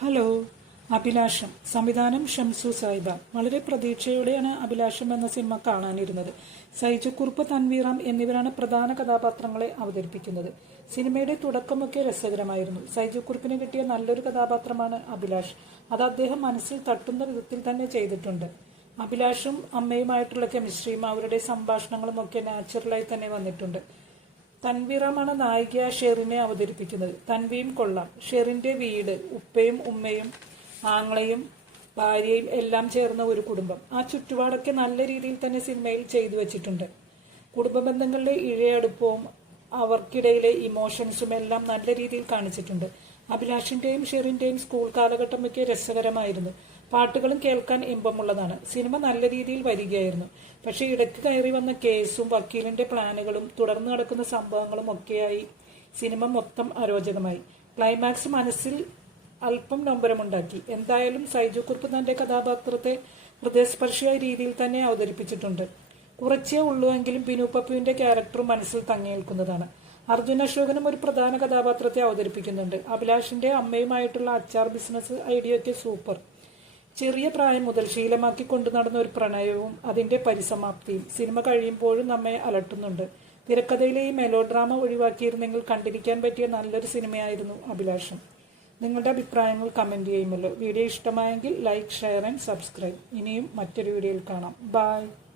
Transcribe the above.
Hello. അഭിലാഷം. സംവിധാനം ഷംസു സാഹിബ. വളരെ പ്രതീക്ഷയോടെയാണ് അഭിലാഷം എന്ന സിനിമ കാണാനിരുന്നത്. സൈജുക്കുറുപ്പ്, തൻവീറാം എന്നിവരാണ് പ്രധാന കഥാപാത്രങ്ങളെ അവതരിപ്പിക്കുന്നത്. സിനിമയുടെ തുടക്കമൊക്കെ രസകരമായിരുന്നു. സൈജുക്കുറുപ്പിന് കിട്ടിയ നല്ലൊരു കഥാപാത്രമാണ് അഭിലാഷ്. അത് അദ്ദേഹം മനസ്സിൽ തട്ടുന്ന വിധത്തിൽ തന്നെ ചെയ്തിട്ടുണ്ട്. അഭിലാഷും അമ്മയുമായിട്ടുള്ള കെമിസ്ട്രിയും അവരുടെ സംഭാഷണങ്ങളും ഒക്കെ നാച്ചുറലായി തന്നെ വന്നിട്ടുണ്ട്. തൻവീറാമാണ് നായിക ഷെറിനെ അവതരിപ്പിക്കുന്നത്. തൻവിയും കൊള്ളാം. ഷെറിന്റെ വീട്, ഉപ്പയും ഉമ്മയും ആങ്ങളയും ഭാര്യയും എല്ലാം ചേർന്ന ഒരു കുടുംബം. ആ ചുറ്റുപാടൊക്കെ നല്ല രീതിയിൽ തന്നെ സിനിമയിൽ ചെയ്തു വെച്ചിട്ടുണ്ട്. കുടുംബ ബന്ധങ്ങളുടെ ഇഴയടുപ്പവും അവർക്കിടയിലെ ഇമോഷൻസും എല്ലാം നല്ല രീതിയിൽ കാണിച്ചിട്ടുണ്ട്. അഭിലാഷിന്റെയും ഷെറിന്റെയും സ്കൂൾ കാലഘട്ടമൊക്കെ രസകരമായിരുന്നു. പാട്ടുകളും കേൾക്കാൻ ഇമ്പമുള്ളതാണ്. സിനിമ നല്ല രീതിയിൽ വരികയായിരുന്നു. പക്ഷെ ഇടയ്ക്ക് കയറി വന്ന കേസും വക്കീലിന്റെ പ്ലാനുകളും തുടർന്ന് നടക്കുന്ന സംഭവങ്ങളും ഒക്കെയായി സിനിമ മൊത്തം അരോചകമായി. ക്ലൈമാക്സ് മനസ്സിൽ അല്പം നൊമ്പരമുണ്ടാക്കി. എന്തായാലും സൈജുക്കുറുപ്പ് തന്റെ കഥാപാത്രത്തെ ഹൃദയസ്പർശിയായ രീതിയിൽ തന്നെ അവതരിപ്പിച്ചിട്ടുണ്ട്. കുറച്ചേ ഉള്ളുവെങ്കിലും ബിനു പപ്പുവിന്റെ ക്യാരക്ടറും മനസ്സിൽ തങ്ങിയേൽക്കുന്നതാണ്. അർജുൻ അശോകനും ഒരു പ്രധാന കഥാപാത്രത്തെ അവതരിപ്പിക്കുന്നുണ്ട്. അഭിലാഷിന്റെ അമ്മയുമായിട്ടുള്ള അച്ചാർ ബിസിനസ് ഐഡിയ ഒക്കെ സൂപ്പർ. ചെറിയ പ്രായം മുതൽ ശീലമാക്കി കൊണ്ടു നടന്ന ഒരു പ്രണയവും അതിന്റെ പരിസമാപ്തിയും സിനിമ കഴിയുമ്പോഴും നമ്മെ അലട്ടുന്നുണ്ട്. തിരക്കഥയിലെ ഈ മെലോഡ്രാമ ഒഴിവാക്കിയിരുന്നെങ്കിൽ കണ്ടിരിക്കാൻ പറ്റിയ നല്ലൊരു സിനിമയായിരുന്നു അഭിലാഷം. നിങ്ങളുടെ അഭിപ്രായങ്ങൾ കമന്റ് ചെയ്യുമല്ലോ. വീഡിയോ ഇഷ്ടമായെങ്കിൽ ലൈക്ക്, ഷെയർ ആൻഡ് സബ്സ്ക്രൈബ്. ഇനിയും മറ്റൊരു വീഡിയോയിൽ കാണാം. ബൈ.